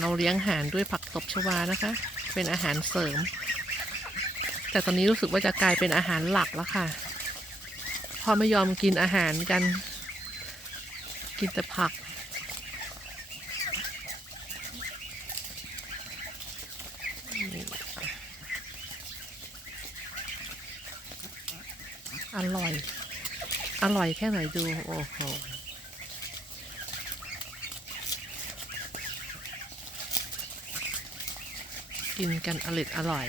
เราเลี้ยงหานด้วยผักตบชวานะคะ เป็นอาหารเสริม แต่ตอนนี้รู้สึกว่าจะกลายเป็นอาหารหลักแล้วค่ะพอไม่ยอมกินอาหารกัน กินแต่ผักอร่อย อร่อยแค่ไหนดู โอ้โห กินกันอร่อยอร่อย